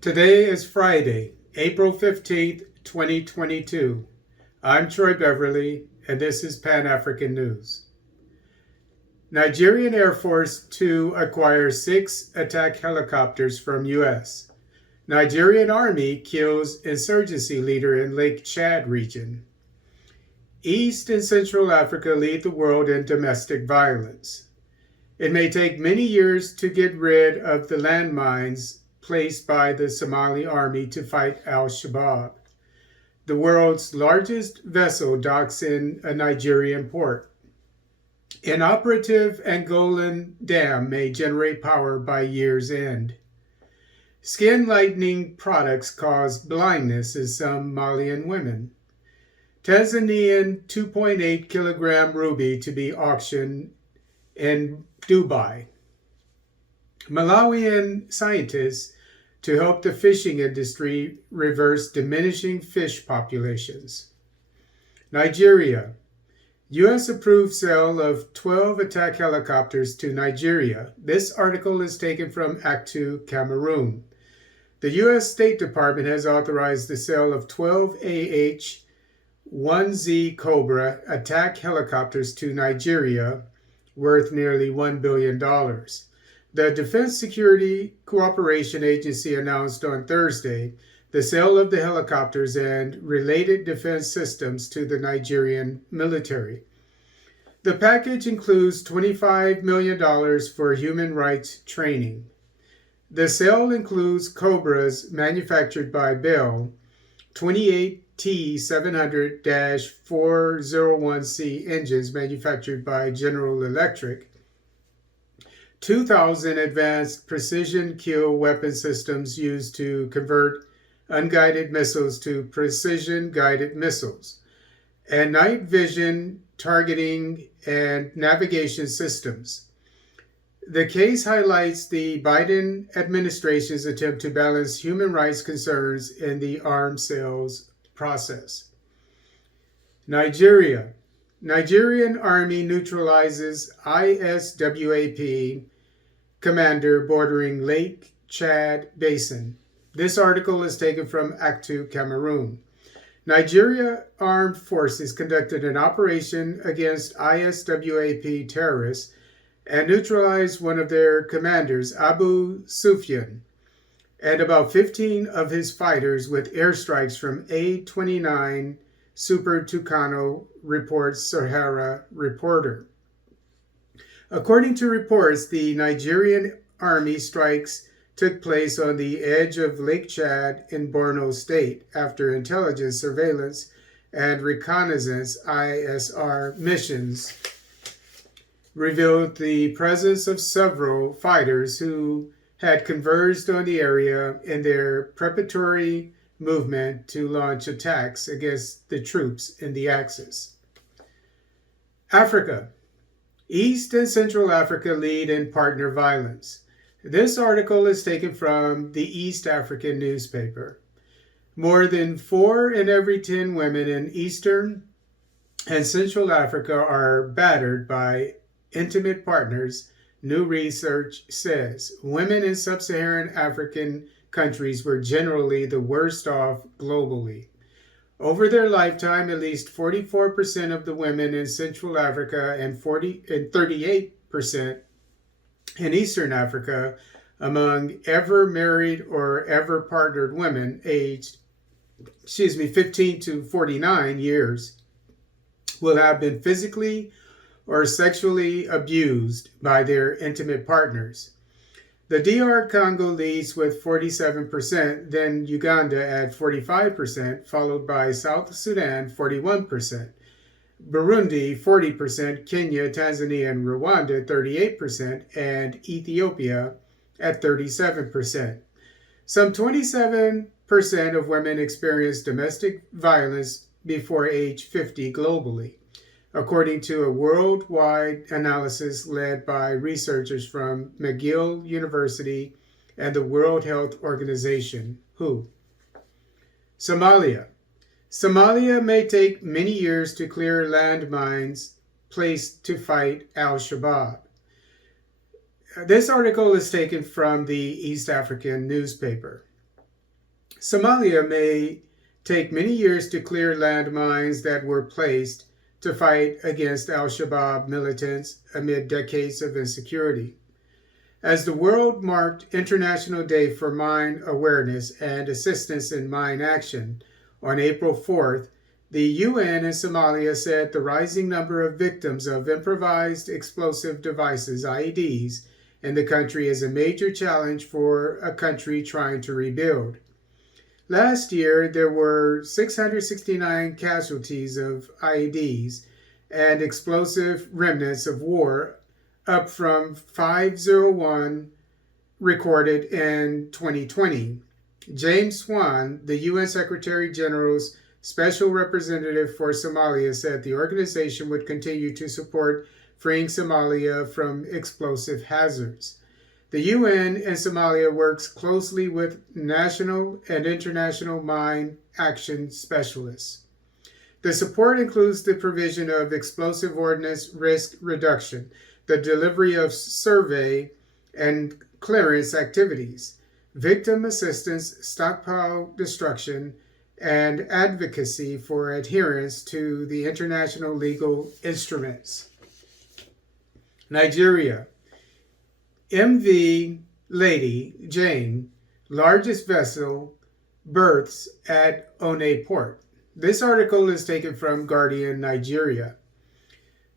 Today is Friday, April 15th, 2022. I'm Troy Beverly, and this is Pan-African News. Nigerian Air Force to acquire 6 attack helicopters from U.S. Nigerian Army kills insurgency leader in Lake Chad region. East and Central Africa lead the world in domestic violence. It may take many years to get rid of the landmines placed by the Somali army to fight al-Shabaab. The world's largest vessel docks in a Nigerian port. Inoperative Angolan dam may generate power by year's end. Skin-lightening products cause blindness in some Malian women. Tanzanian 2.8 kilogram ruby to be auctioned in Dubai. Malawian scientists to help the fishing industry reverse diminishing fish populations. Nigeria. U.S. approved sale of 12 attack helicopters to Nigeria. This article is taken from Act 2, Cameroon. The U.S. State Department has authorized the sale of 12 AH-1Z Cobra attack helicopters to Nigeria, worth nearly $1 billion. The Defense Security Cooperation Agency announced on Thursday the sale of the helicopters and related defense systems to the Nigerian military. The package includes $25 million for human rights training. The sale includes Cobras manufactured by Bell, 28 T700-401C engines manufactured by General Electric, 2,000 advanced precision kill weapon systems used to convert unguided missiles to precision-guided missiles, and night vision, targeting, and navigation systems. The case highlights the Biden administration's attempt to balance human rights concerns in the arms sales process. Nigeria. Nigerian Army neutralizes ISWAP commander bordering Lake Chad Basin. This article is taken from Act 2, Cameroon. Nigeria Armed Forces conducted an operation against ISWAP terrorists and neutralized one of their commanders, Abu Sufyan, and about 15 of his fighters with airstrikes from A-29 Super Tucano, reports Sahara Reporter. According to reports, the Nigerian Army strikes took place on the edge of Lake Chad in Borno State after intelligence, surveillance, and reconnaissance ISR missions revealed the presence of several fighters who had converged on the area in their preparatory movement to launch attacks against the troops in the Axis. Africa. East and Central Africa lead in partner violence. This article is taken from the East African newspaper. More than 4 in every 10 women in Eastern and Central Africa are battered by intimate partners, new research says. Women in sub-Saharan African countries were generally the worst off globally. Over their lifetime, at least 44% of the women in Central Africa and 38% in Eastern Africa among ever married or ever partnered women aged 15 to 49 years will have been physically or sexually abused by their intimate partners. The DR Congo leads with 47%, then Uganda at 45%, followed by South Sudan 41%, Burundi 40%, Kenya, Tanzania, and Rwanda 38%, and Ethiopia at 37%. Some 27% of women experience domestic violence before age 50 globally, according to a worldwide analysis led by researchers from McGill University and the World Health Organization, WHO. Somalia. Somalia may take many years to clear landmines placed to fight al-Shabaab. This article is taken from the East African newspaper. Somalia may take many years to clear landmines that were placed to fight against al-Shabaab militants amid decades of insecurity. As the world marked International Day for Mine Awareness and Assistance in Mine Action on April 4th, the UN in Somalia said the rising number of victims of improvised explosive devices, IEDs, in the country is a major challenge for a country trying to rebuild. Last year, there were 669 casualties of IEDs and explosive remnants of war, up from 501 recorded in 2020. James Swan, the UN Secretary General's Special Representative for Somalia, said the organization would continue to support freeing Somalia from explosive hazards. The UN in Somalia works closely with national and international mine action specialists. The support includes the provision of explosive ordnance risk reduction, the delivery of survey and clearance activities, victim assistance, stockpile destruction, and advocacy for adherence to the international legal instruments. Nigeria. MV Lady Jane, largest vessel, berths at Onne port. This article is taken from Guardian Nigeria.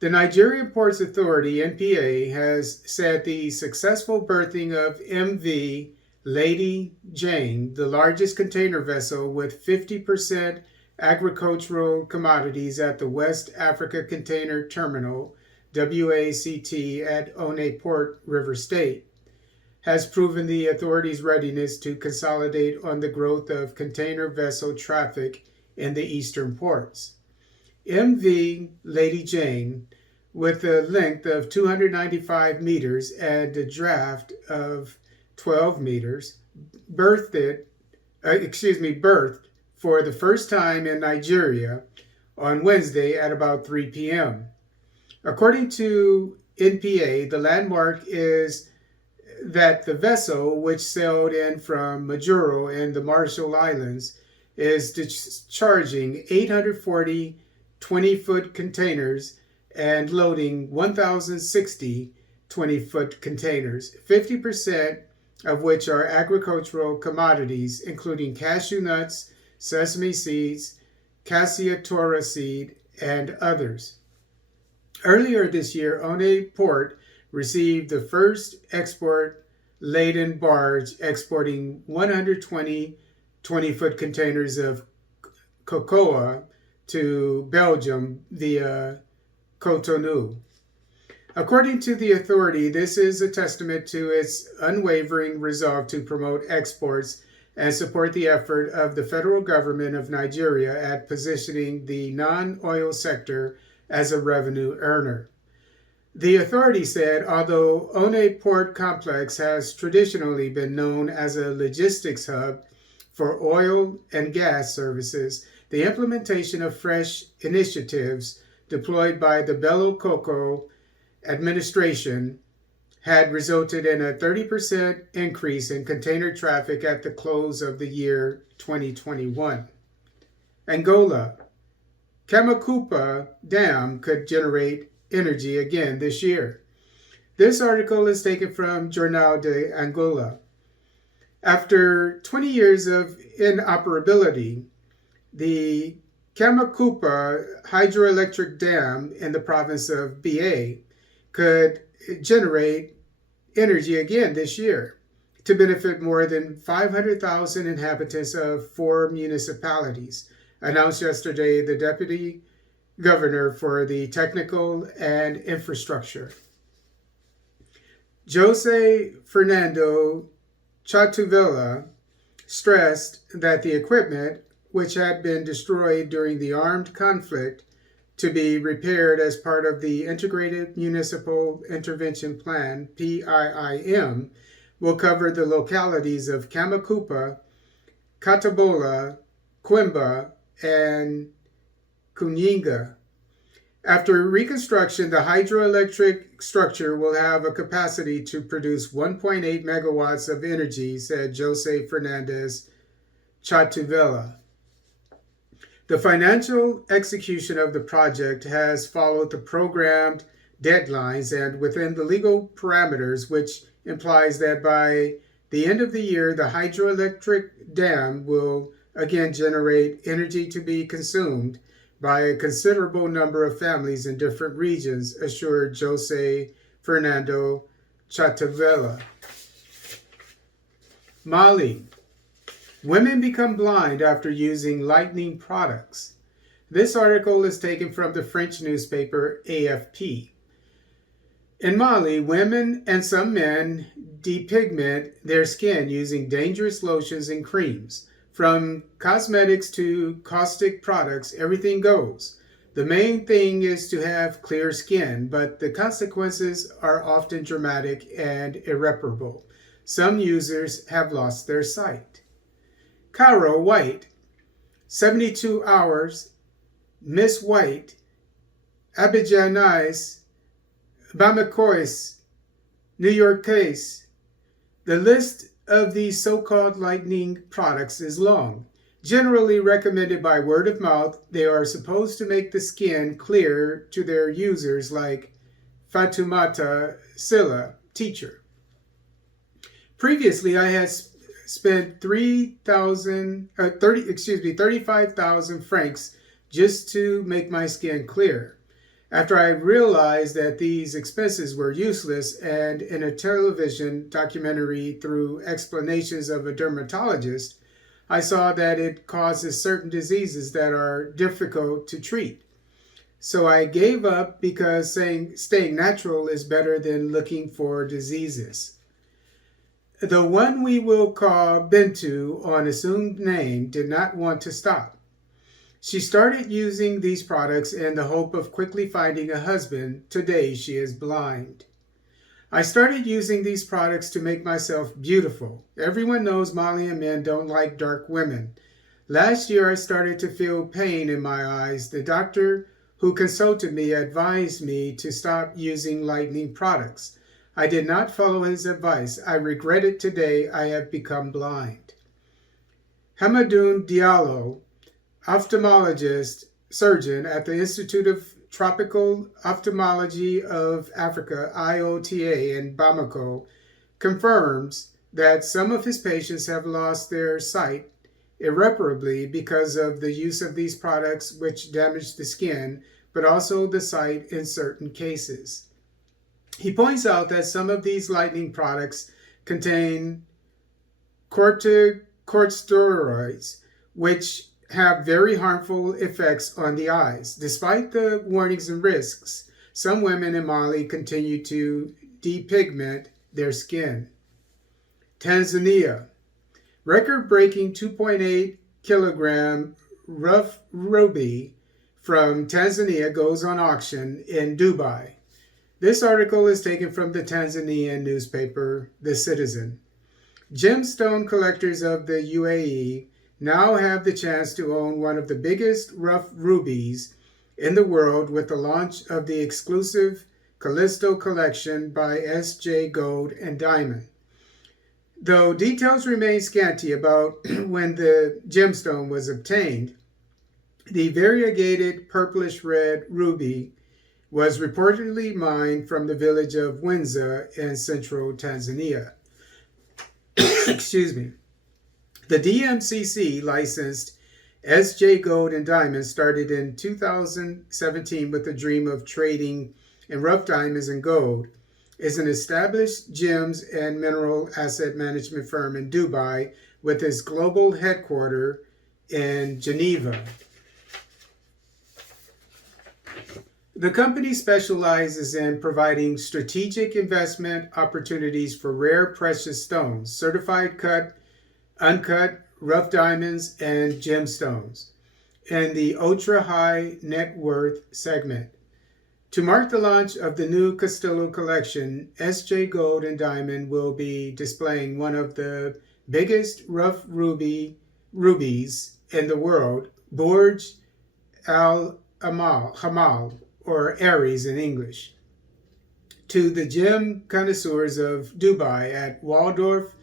The Nigerian Ports Authority, NPA, has said the successful berthing of MV Lady Jane, the largest container vessel with 50% agricultural commodities at the West Africa Container Terminal, WACT, at Onne Port, River State, has proven the authorities' readiness to consolidate on the growth of container vessel traffic in the eastern ports. MV Lady Jane, with a length of 295 meters and a draft of 12 meters, berthed for the first time in Nigeria on Wednesday at about 3 p.m. According to NPA, the landmark is that the vessel, which sailed in from Majuro in the Marshall Islands, is discharging 840 20-foot containers and loading 1,060 20-foot containers, 50% of which are agricultural commodities, including cashew nuts, sesame seeds, cassia tora seed, and others. Earlier this year, Onne Port received the first export-laden barge exporting 120 20-foot containers of cocoa to Belgium via Cotonou. According to the authority, this is a testament to its unwavering resolve to promote exports and support the effort of the federal government of Nigeria at positioning the non-oil sector as a revenue earner. The authority said, although Onne Port Complex has traditionally been known as a logistics hub for oil and gas services, the implementation of fresh initiatives deployed by the Bello Cocoa administration had resulted in a 30% increase in container traffic at the close of the year 2021. Angola. Kamakupa Dam could generate energy again this year. This article is taken from Jornal de Angola. After 20 years of inoperability, the Kamakupa hydroelectric dam in the province of BA could generate energy again this year to benefit more than 500,000 inhabitants of 4 municipalities, announced yesterday the deputy governor for the technical and infrastructure. Jose Fernando Chatuvela stressed that the equipment, which had been destroyed during the armed conflict, to be repaired as part of the Integrated Municipal Intervention Plan, PIIM, will cover the localities of Kamakupa, Katabola, Quimba, and Kunyinga. After reconstruction, the hydroelectric structure will have a capacity to produce 1.8 megawatts of energy, said Jose Fernandez Chatuvela. The financial execution of the project has followed the programmed deadlines and within the legal parameters, which implies that by the end of the year, the hydroelectric dam will again generate energy to be consumed by a considerable number of families in different regions, assured Jose Fernando Chatuvela. Mali. Women become blind after using lightning products. This article is taken from the French newspaper AFP. In Mali, women and some men depigment their skin using dangerous lotions and creams. From cosmetics to caustic products, everything goes. The main thing is to have clear skin, but the consequences are often dramatic and irreparable. Some users have lost their sight. Cairo White, 72 hours, Miss White, Abidjanais, Bamakois, New York case. The list of these so-called lightning products is long. Generally recommended by word of mouth, they are supposed to make the skin clear to their users, like Fatoumata Silla, teacher. Previously, I had spent 35,000 francs just to make my skin clear. After I realized that these expenses were useless, and in a television documentary through explanations of a dermatologist, I saw that it causes certain diseases that are difficult to treat. So I gave up because staying natural is better than looking for diseases. The one we will call Bintu, on assumed name, did not want to stop. She started using these products in the hope of quickly finding a husband. Today she is blind. I started using these products to make myself beautiful. Everyone knows Malian men don't like dark women. Last year I started to feel pain in my eyes. The doctor who consulted me advised me to stop using lightning products. I did not follow his advice. I regret it today. I have become blind. Hamadoun Diallo, ophthalmologist, surgeon at the Institute of Tropical Ophthalmology of Africa, IOTA, in Bamako, confirms that some of his patients have lost their sight irreparably because of the use of these products, which damage the skin, but also the sight in certain cases. He points out that some of these lightning products contain corticosteroids, which have very harmful effects on the eyes. Despite the warnings and risks, some women in Mali continue to depigment their skin. Tanzania. Record-breaking 2.8 kilogram rough ruby from Tanzania goes on auction in Dubai. This article is taken from the Tanzanian newspaper, The Citizen. Gemstone collectors of the UAE now have the chance to own one of the biggest rough rubies in the world with the launch of the exclusive Callisto collection by S.J. Gold and Diamond. Though details remain scanty about when the gemstone was obtained, the variegated purplish-red ruby was reportedly mined from the village of Winza in central Tanzania. Excuse me. The DMCC licensed S.J. Gold and Diamonds started in 2017 with the dream of trading in rough diamonds and gold. Is an established gems and mineral asset management firm in Dubai with its global headquarters in Geneva. The company specializes in providing strategic investment opportunities for rare precious stones, certified cut, uncut, rough diamonds, and gemstones in the ultra-high net worth segment. To mark the launch of the new Castillo collection, S.J. Gold and Diamond will be displaying one of the biggest rough rubies in the world, Burj Al Hamal, or Aries in English, to the gem connoisseurs of Dubai at Waldorf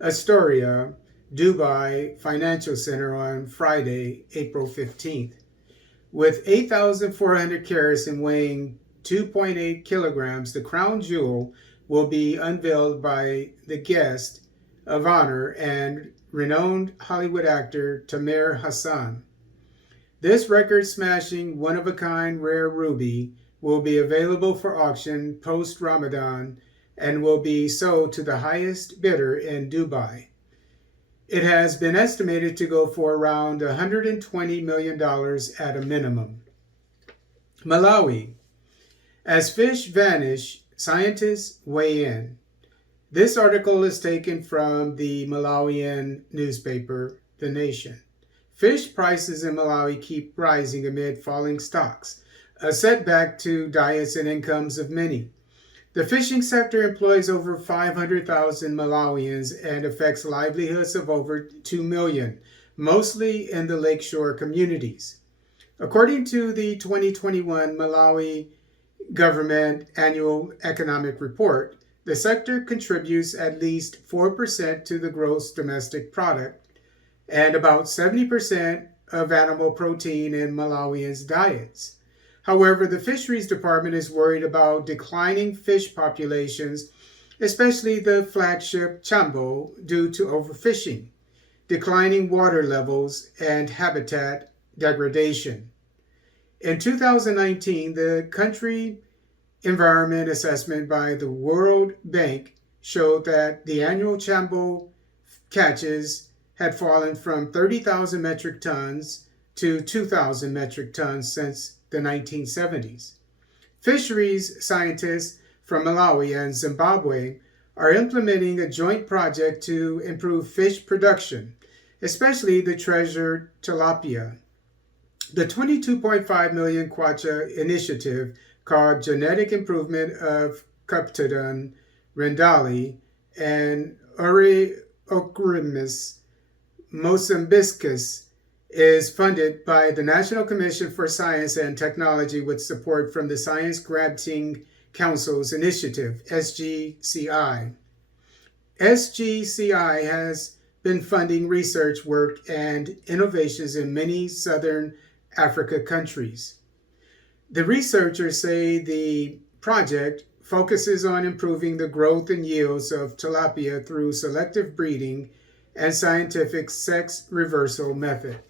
Astoria. Dubai Financial Center on Friday, April 15th. With 8,400 carats and weighing 2.8 kilograms, the crown jewel will be unveiled by the guest of honor and renowned Hollywood actor Tamer Hassan. This record-smashing, one-of-a-kind rare ruby will be available for auction post-Ramadan and will be sold to the highest bidder in Dubai. It has been estimated to go for around $120 million at a minimum. Malawi. As fish vanish, scientists weigh in. This article is taken from the Malawian newspaper, The Nation. Fish prices in Malawi keep rising amid falling stocks, a setback to diets and incomes of many. The fishing sector employs over 500,000 Malawians and affects livelihoods of over 2 million, mostly in the lakeshore communities. According to the 2021 Malawi government annual economic report, the sector contributes at least 4% to the gross domestic product and about 70% of animal protein in Malawians' diets. However, the Fisheries Department is worried about declining fish populations, especially the flagship chambo, due to overfishing, declining water levels, and habitat degradation. In 2019, the country environment assessment by the World Bank showed that the annual chambo catches had fallen from 30,000 metric tons to 2,000 metric tons since the 1970s. Fisheries scientists from Malawi and Zimbabwe are implementing a joint project to improve fish production, especially the treasured tilapia. The 22.5 million kwacha initiative, called Genetic Improvement of Cuptodon rendali and Oreochrymis mozambicus, is funded by the National Commission for Science and Technology with support from the Science Granting Council's Initiative, SGCI. SGCI has been funding research work and innovations in many southern Africa countries. The researchers say the project focuses on improving the growth and yields of tilapia through selective breeding and scientific sex reversal method.